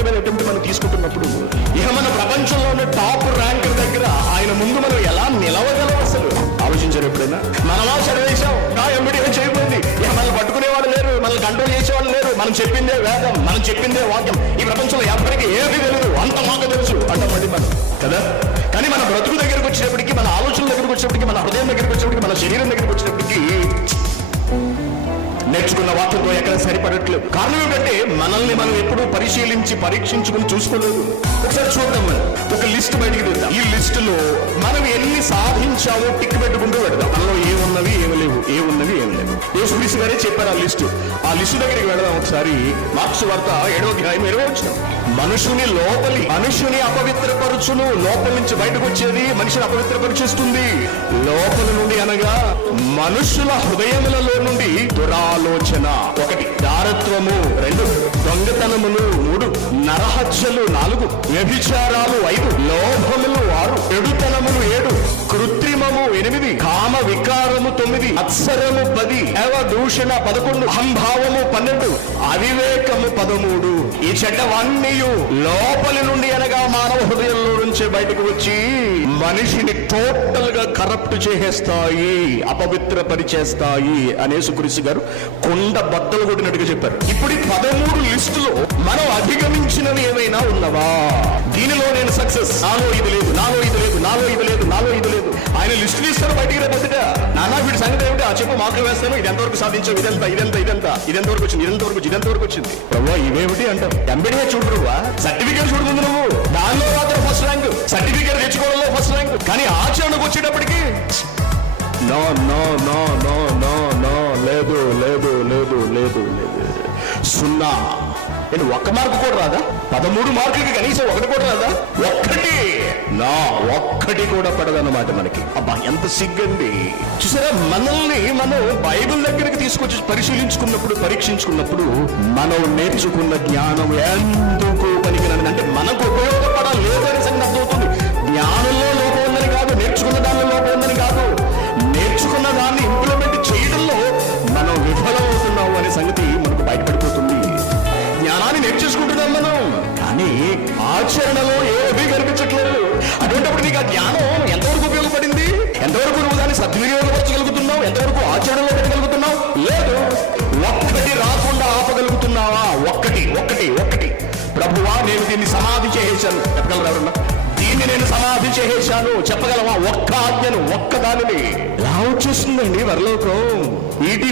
Attempt మనం తీసుకుంటున్నప్పుడు ఇక మన ప్రపంచంలోని టాప్ ర్యాంక్ దగ్గర ఆయన ముందు మనం ఎలా నిలవగలం అసలు ఆలోచించారు ఎప్పుడైనా? మనమా చదివేశాం, ఎంబీడీ చేయబోయింది, ఇక మనల్ని పట్టుకునేవాడు లేరు, మనల్ని కంట్రోల్ చేసేవాళ్ళు లేరు, మనం చెప్పిందే వేదం, మనం చెప్పిందే వాక్యం, ఈ ప్రపంచంలో ఎవరికి ఏది తెలియదు, అంత మాకు తెలుసు అంటామండి మనం కదా. కానీ మన బ్రతుకు దగ్గరకు వచ్చినప్పటికీ, మన ఆలోచనల దగ్గరకు వచ్చినప్పటికీ, మన హృదయం దగ్గరకు వచ్చినప్పటికీ, మన శరీరం దగ్గరకు వచ్చినప్పటికీ నేర్చుకున్న వాక్యంతో ఎక్కడ సరిపడట్లేదు. కారణం ఏంటంటే మనల్ని మనం ఎప్పుడూ పరిశీలించి పరీక్షించుకుని చూసుకోలేదు. ఒకసారి చూద్దాం, మనం ఒక లిస్ట్ బయటికి తీద్దాం. ఈ లిస్ట్ లో మనం ఎన్ని సాధించామో టిక్ పెట్టుకుంటూ పెడదాం. మనలో ఏమున్నవి ఏమి లేవు, ఏమున్నవి ఏమి లేవు. యేసుక్రీస్తు గారే చెప్పారు ఆ లిస్టు. ఆ లిస్టు దగ్గరికి వెళదాం ఒకసారి. మార్క్స్ వార్త 7వ అధ్యాయం 20వ వచనం. మనుషుని అపవిత్రపరచును, లోపల నుంచి బయటకు వచ్చేది మనిషిని అపవిత్రపరిచేస్తుంది. లోపల నుండి అనగా మనుషుల హృదయములలో నుండి దురాలోచన 1, జారత్వము 2, దొంగతనములు 3, నరహత్యలు 4, వ్యభిచారాలు 5, లోభములు 6, చెడుతనములు 7, కృత్రిమము 8, కామ వికారము 9, అత్సరము 10, దూషణ 11, అహంభావము 12, అవివేకము 13. ఈ చెడ్డవన్నీ లోపలి నుండి అనగా మానవ హృదయంలో నుంచి బయటకు వచ్చి మనిషిని టోటల్ గా కరప్ట్ చేసేస్తాయి, అపవిత్రపరిచేస్తాయి అని యేసుక్రీస్తు గారు కొండ బద్దలు కొట్టినట్టుగా చెప్పారు. ఇప్పుడు ఈ 13 లిస్టులో మనం అధిగమించినవి ఏమైనా ఉన్నవా? దీనిలో నేను సక్సెస్, నాలో ఇది లేదు, నాలో ఇది లేదు, నాలో ఇది లేదు, నాలో ఇది లేదు. ఆయన లిస్టు తీస్తారు బయటికి రేపొద్దుట. నానా వీడి సంగతి ఏమిటి? ఆ చెప్పు మాకు వేస్తాను, ఇది ఎంతవరకు సాధించావు, ఇదంతా ఇదంతా ఇదంతా ఇది ఎంతవరకు వచ్చింది, ఇదంతవరకు వచ్చింది. ప్రభు ఇవేమిటి అంటావు? ఎంబీడీ చూడరు, సర్టిఫికేట్ చూడుతుంది నువ్వు, దానిలో మాత్రం ఫస్ట్ ర్యాంక్, సర్టిఫికేట్ తెచ్చుకోవడంలో ఫస్ట్ ర్యాంక్. కానీ ఆచరణకు వచ్చేటప్పటికి no no no no no no లేదు లేదు లేదు లేదు లేదు, 0. నేను 1 మార్కు కూడా రాదా? 13 మార్కులకి కనీసం 1 కూడా రాదా? 1 కూడా పడదన్నమాట మనకి. అబ్బా ఎంత సిగ్గండి. చూసారా, మనల్ని మనం బైబిల్ దగ్గరికి తీసుకొచ్చి పరిశీలించుకున్నప్పుడు, పరీక్షించుకున్నప్పుడు మనం నేర్చుకున్న జ్ఞానం ఎందుకు పనికిరాని, అంటే మనకు ఉపయోగపడాలి లేదని సంగతి అర్థమవుతుంది. జ్ఞానంలో లోపం ఉందని కాదు, నేర్చుకున్న దానిలో లోపం ఉందని కాదు, నేర్చుకున్న దాన్ని ఇంప్లిమెంట్ చేయడంలో మనం విఫలమవుతున్నాము అనే సంగతి మనకు బయటపడిపోతుంది. జ్ఞానాన్ని నేర్చేసుకుంటున్నాం మనం, కానీ ఆచరణలో ఏమీ కనిపించట్లేదు. అటువంటిప్పుడు నీకు ఆ జ్ఞానం ఎంతవరకు ఉపయోగపడింది? ఎంతవరకు నువ్వు దాన్ని సద్వినియోగపరచగలుగుతున్నావు? ఎంతవరకు ఆచరణలో పెట్టగలుగుతున్నావు? లేదు. 1 రాకుండా ఆపగలుగుతున్నావా? ఒక్కటి ప్రభువా నేను దీన్ని సమాధి చేసేశాను చెప్పగలరా? ఎవరన్నా దీన్ని నేను సమాధి చేసేశాను చెప్పగలవా? ఒక్క ఆజ్ఞను, ఒక్కదానిని. ఎలా వచ్చేస్తుందండి వరలోకం? ఈటి